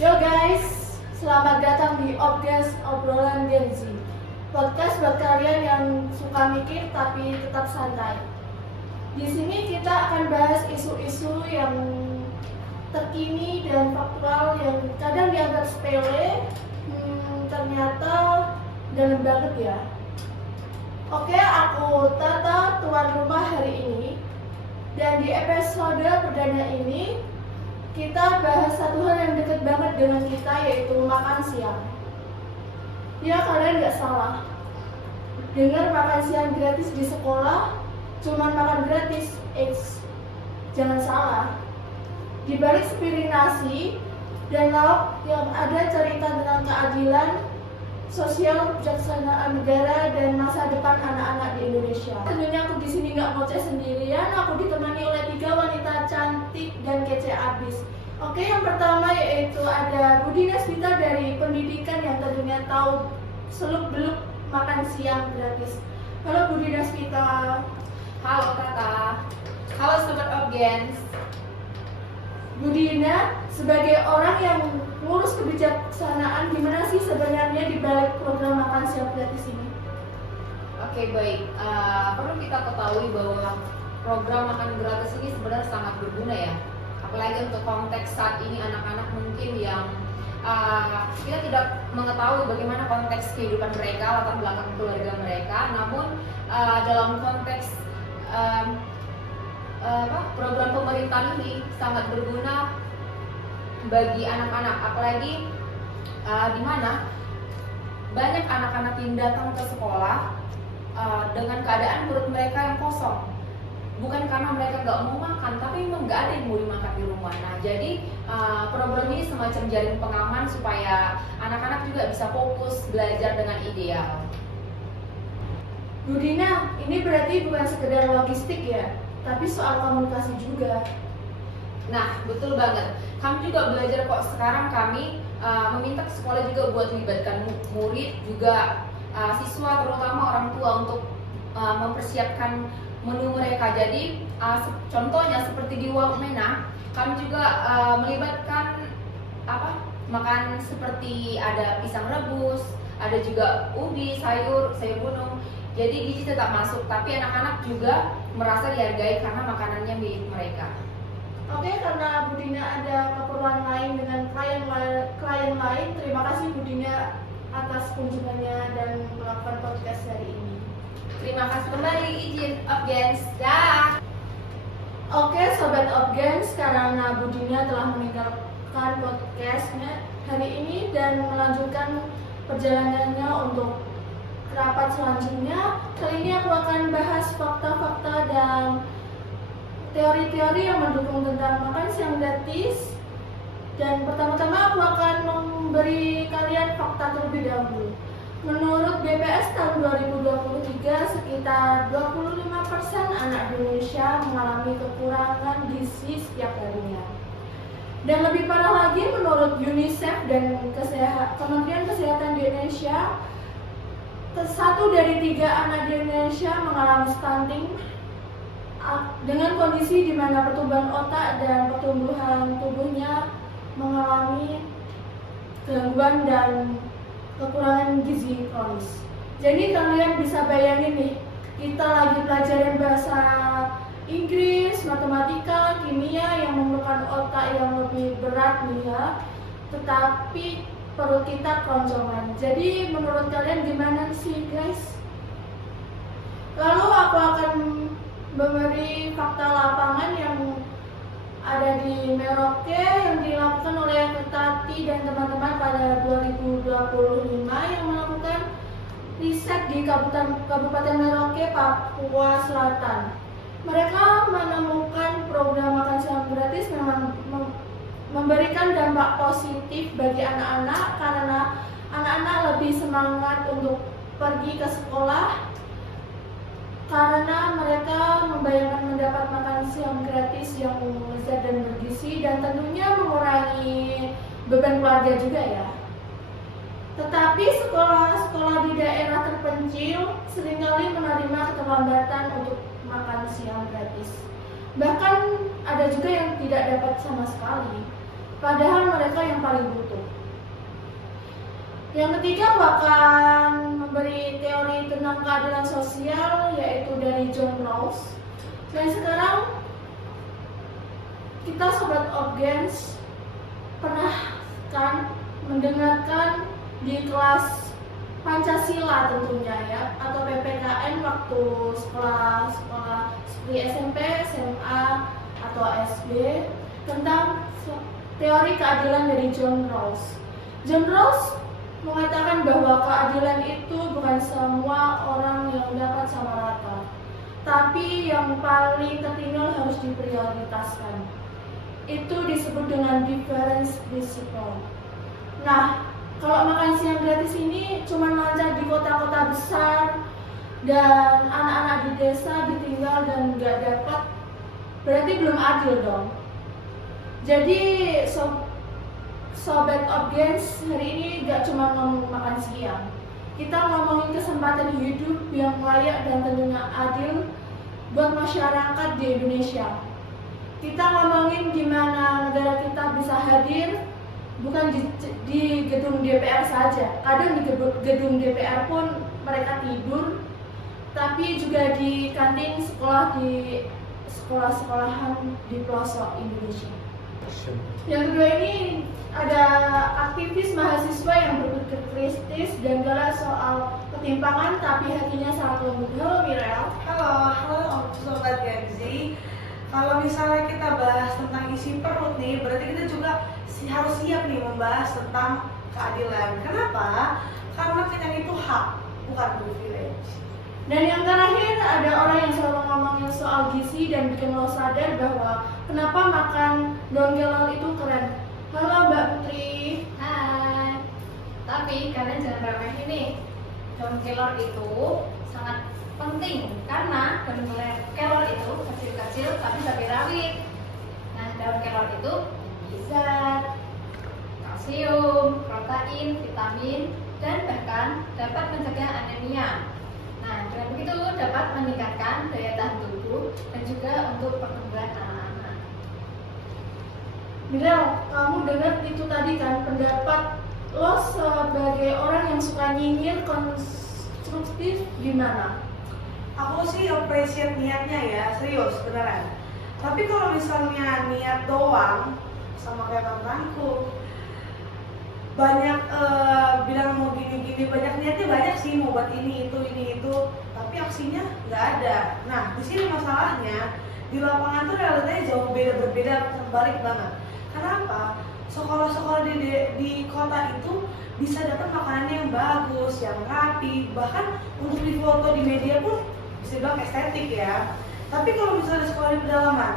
Yo guys, selamat datang di Obges Obrolan Gen Z. Podcast buat kalian yang suka mikir tapi tetap santai. Di sini kita akan bahas isu-isu yang terkini dan faktual yang kadang dianggap sepele, ternyata dalam banget ya. Oke, aku Tata, tuan rumah hari ini. Dan di episode perdana ini kita bahas satu hal yang dekat banget dengan kita, yaitu makan siang. Ya, kalian nggak salah dengar makan siang gratis di sekolah, cuman makan gratis. Jangan salah. Di balik sepiring nasi dan lauk yang ada cerita tentang keadilan sosial, kebijaksanaan negara, dan masa depan anak-anak di Indonesia. Tentunya aku di sini nggak ngoceh sendirian, aku ditemani oleh 3 wanita cantik dan kece abis. Oke, yang pertama yaitu ada Budi Nasvita dari Pendidikan yang tentunya tahu seluk-beluk makan siang gratis. Halo Budi Nasvita. Halo Tata. Halo Sobat Obgens. Budina, sebagai orang yang ngurus kebijaksanaan, gimana sih sebenarnya di balik program makan siang gratis ini? Oke, baik. Perlu kita ketahui bahwa program makan gratis ini sebenarnya sangat berguna ya. Apalagi untuk konteks saat ini anak-anak mungkin yang kita tidak mengetahui bagaimana konteks kehidupan mereka, latar belakang keluarga mereka. Namun dalam konteks program pemerintah ini sangat berguna bagi anak-anak, apalagi di mana banyak anak-anak yang datang ke sekolah dengan keadaan perut mereka yang kosong, bukan karena mereka nggak mau makan, tapi memang nggak ada yang mau dimakan di rumah. Nah, jadi program ini semacam jaring pengaman supaya anak-anak juga bisa fokus belajar dengan ideal. Budina, ini berarti bukan sekedar logistik ya, tapi soal komunikasi juga. Nah, betul banget. Kami juga belajar kok. Sekarang kami meminta sekolah juga buat melibatkan murid, juga siswa, terutama orang tua untuk mempersiapkan menu mereka. Jadi contohnya seperti di Wamena, kami juga melibatkan makan seperti ada pisang rebus, ada juga ubi, sayur gunung. Jadi gizi tetap masuk, tapi anak-anak juga merasa dihargai karena makanannya milik mereka. Oke, karena Budina ada keperluan lain dengan klien lain, terima kasih Budina atas kunjungannya dan melakukan podcast hari ini. Terima kasih kembali, izin Obgens. Dah. Oke, Sobat Obgens, karena Budina telah meninggalkan podcastnya hari ini dan melanjutkan perjalanannya untuk rapat selanjutnya. Kali ini aku akan bahas fakta-fakta dan teori-teori yang mendukung tentang makan siang gratis. Dan pertama-tama aku akan memberi kalian fakta terlebih dahulu. Menurut BPS tahun 2023, sekitar 25% anak Indonesia mengalami kekurangan gizi setiap harinya. Dan lebih parah lagi, menurut UNICEF dan Kementerian Kesehatan di Indonesia, 1 dari 3 anak di Indonesia mengalami stunting dengan kondisi di mana pertumbuhan otak dan pertumbuhan tubuhnya mengalami gangguan dan kekurangan gizi kronis. Jadi kalian bisa bayangin nih, kita lagi pelajaran bahasa Inggris, matematika, kimia yang memerlukan otak yang lebih berat nih ya, tetapi perut kita keroncongan. Jadi menurut kalian gimana sih guys? Lalu aku akan memberi fakta lapangan yang ada di Merauke yang dilakukan oleh Tati dan teman-teman pada 2025 yang melakukan riset di Kabupaten Merauke, Papua Selatan. Mereka menemukan program makan siang gratis memang memberikan dampak positif bagi anak-anak karena anak-anak lebih semangat untuk pergi ke sekolah karena mereka membayangkan mendapat makan siang gratis yang lezat dan bergizi dan tentunya mengurangi beban keluarga juga ya. Tetapi sekolah-sekolah di daerah terpencil seringkali menerima keterlambatan untuk makan siang gratis. Bahkan ada juga yang tidak dapat sama sekali. Padahal mereka mereka yang paling butuh. Yang ketiga aku akan memberi teori tentang keadilan sosial, yaitu dari John Rawls. Dan sekarang kita Sobat Obgens pernah kan mendengarkan di kelas Pancasila tentunya ya, atau PPKN waktu sekolah seperti SMP, SMA, atau SD, tentang teori keadilan dari John Rawls. John Rawls mengatakan bahwa keadilan itu bukan semua orang yang dapat sama rata, tapi yang paling tertinggal harus diprioritaskan. Itu disebut dengan difference principle. Nah, kalau makan siang gratis ini cuma lancar di kota-kota besar dan anak-anak di desa ditinggal dan nggak dapat, berarti belum adil dong. Jadi Sobat Obgens, hari ini nggak cuma ngomong makan siang, kita ngomongin kesempatan hidup yang layak dan tentunya adil buat masyarakat di Indonesia. Kita ngomongin gimana negara kita bisa hadir, bukan di gedung DPR saja. Kadang di gedung DPR pun mereka tidur, tapi juga di kantin sekolah, di sekolah-sekolahan di pelosok Indonesia. Yang kedua ini ada aktivis mahasiswa yang berpikir kritis dan galak soal ketimpangan, tapi hatinya sangat lembut. Halo Mirel. Halo Sobat Genzi. Kalau misalnya kita bahas tentang isi perut nih, berarti kita juga harus siap nih membahas tentang keadilan. Kenapa? Karena kenyang itu hak, bukan privilege. Dan yang terakhir ada orang yang selalu ngomongin soal gizi dan bikin lo sadar bahwa kenapa makan daun kelor itu keren. Halo Mbak Putri. Hai. Tapi kalian jangan remehin nih. Daun kelor itu sangat penting karena daun kelor itu kecil-kecil tapi cabai rawit. Nah, daun kelor itu zat, kalsium, protein, vitamin, dan bahkan dapat mencegah anemia. Nah, dengan begitu dapat meningkatkan daya tahan tubuh dan juga untuk pertumbuhan anak-anak. Mirel, kamu dengar itu tadi kan pendapat lo sebagai orang yang suka nyinyir konstruktif gimana? Aku sih appreciate niatnya ya, serius beneran. Tapi kalau misalnya niat doang, sama kayak mantanku, banyak bilang mau gini-gini, banyak niatnya banyak sih mau buat ini itu, tapi aksinya nggak ada. Nah, di sini masalahnya di lapangan tuh realitanya jauh berbeda, terbalik banget. Kenapa? Sekolah-sekolah di kota itu bisa dapat makanannya yang bagus, yang rapi, bahkan untuk difoto di media pun bisa bilang estetik ya. Tapi kalau misalnya sekolah di pedalaman,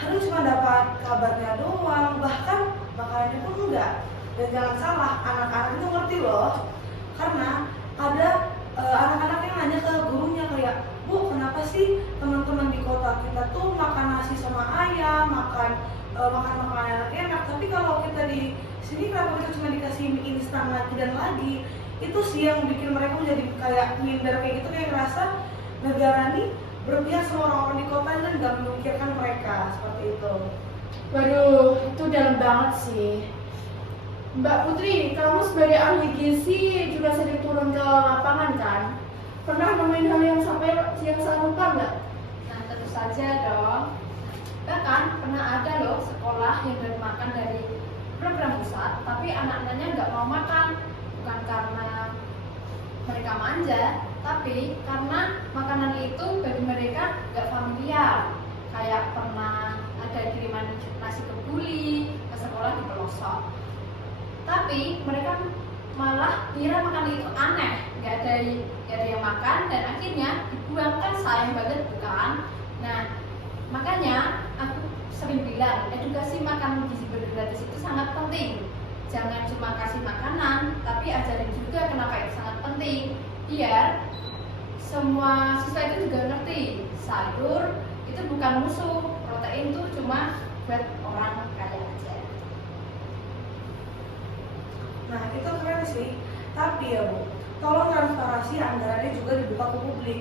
harus cuma dapat kabarnya doang, bahkan makanannya pun enggak. Dan jangan salah, anak-anak itu ngerti loh, karena ada anak-anak yang nanya ke gurunya kayak, Bu, kenapa sih teman-teman di kota kita tuh makan nasi sama ayam, makan makanan enak, tapi kalau kita di sini kenapa kita cuma dikasih mie instan lagi dan lagi? Itu sih yang bikin mereka menjadi kayak minder kayak gitu, kayak ngerasa negara ini berpihak sama orang-orang di kota dan nggak memikirkan mereka seperti itu. Waduh, itu dalam banget sih. Mbak Putri, kamu sebagai ahli gizi juga sering turun ke lapangan kan? Pernah nemuin hal yang serupa nggak? Nah, tentu saja dong. Bahkan pernah ada loh sekolah yang dapat makan dari program pusat, tapi anak-anaknya nggak mau makan, bukan karena mereka manja, tapi karena makanan itu bagi mereka nggak familiar. Kayak pernah ada kiriman nasi kebuli ke sekolah di pelosok, tapi mereka malah kira makan itu aneh, nggak ada yang makan dan akhirnya dibuang, kan sayang banget bukan? Nah, makanya aku sering bilang edukasi makan gizi bergratis itu sangat penting. Jangan cuma kasih makanan, tapi ajarin juga kenapa itu sangat penting, biar semua siswa itu juga ngerti sayur itu bukan musuh, protein itu cuma buat orang kaya aja. Nah, itu keren sih. Tapi ya Bu, tolong transparansi anggarannya juga dibuka ke publik.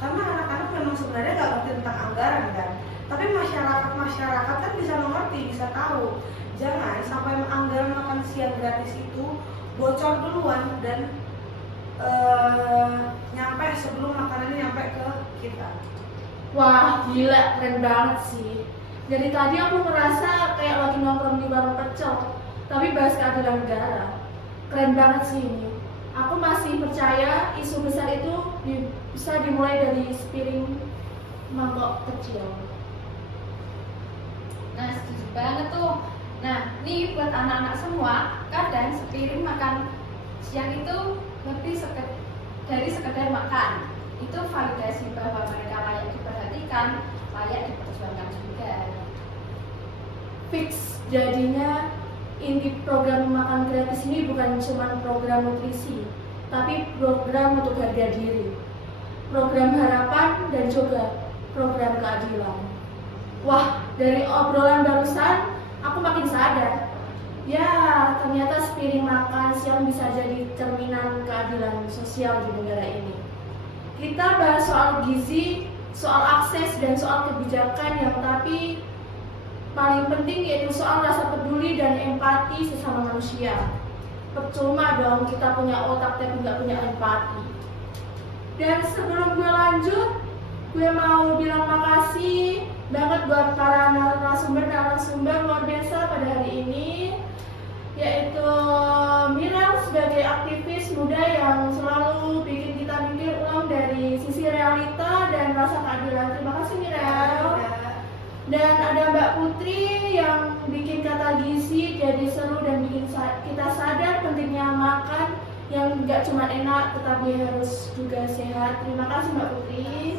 Karena anak-anak memang sebenarnya nggak ngerti tentang anggaran kan. Tapi masyarakat kan bisa mengerti, bisa tahu. Jangan sampai anggaran gratis itu bocor duluan dan nyampe sebelum makanannya nyampe ke kita. Wah, gila, keren banget sih. Dari tadi aku merasa kayak lagi nongkrong di warung pecel, tapi bahas keadilan negara. Keren banget sih ini. Aku masih percaya isu besar itu bisa dimulai dari sepiring mangkok kecil. Nah, setuju banget tuh. Nah, nih buat anak-anak semua, kadang sepiring makan siang itu lebih dari sekedar makan. Itu validasi bahwa mereka layak diperhatikan, layak diperjuangkan juga. Fix, jadinya inti program makan gratis ini bukan cuma program nutrisi, tapi program untuk harga diri, program harapan, dan juga program keadilan. Wah, dari obrolan barusan, aku makin sadar. Ya, ternyata sepiring makan siang bisa jadi cerminan keadilan sosial di negara ini. Kita bahas soal gizi, soal akses, dan soal kebijakan yang tapi paling penting yaitu soal rasa peduli dan empati sesama manusia. Percuma dong kita punya otak tapi nggak punya empati. Dan sebelum gue lanjut, gue mau bilang makasih banget buat para narasumber luar biasa pada hari ini, yaitu Mira sebagai aktivis muda yang selalu bikin kita mikir ulang dari sisi realita dan rasa keadilan. Terima kasih Mira. Dan ada Mbak Putri yang bikin kata gizi jadi seru dan bikin kita sadar pentingnya makan yang nggak cuma enak tetapi harus juga sehat. Terima kasih Mbak Putri.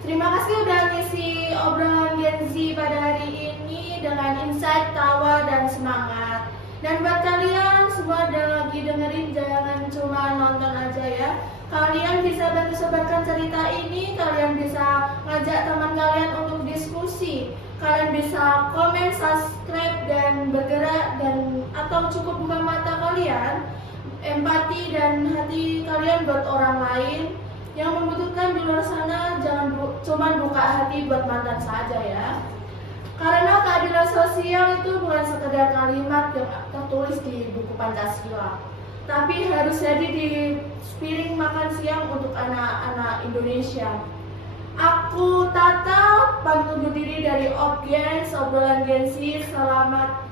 Terima kasih udah ngisi obrolan Gen Z pada hari ini dengan insight, tawa, dan semangat. Dan buat kalian semua yang lagi dengerin, jangan cuma nonton aja ya. Kalian bisa bantu sebarkan cerita ini, kalian bisa ngajak teman kalian untuk diskusi. Kalian bisa komen, subscribe, dan bergerak, dan atau cukup buka mata kalian, empati dan hati kalian buat orang lain yang membutuhkan di luar sana. Jangan cuma buka hati buat mantan saja ya. Karena keadilan sosial itu bukan sekedar kalimat yang tertulis di buku Pancasila, tapi harus jadi di sepiring makan siang untuk anak-anak Indonesia. Aku Tata, pamit undur diri dari Obgens, obrolan Gen Z. Selamat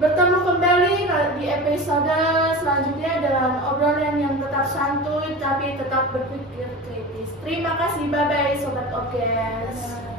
bertemu kembali di episode selanjutnya dengan obrolan yang tetap santuy tapi tetap berpikir kritis. Terima kasih, bye-bye Sobat Obgens.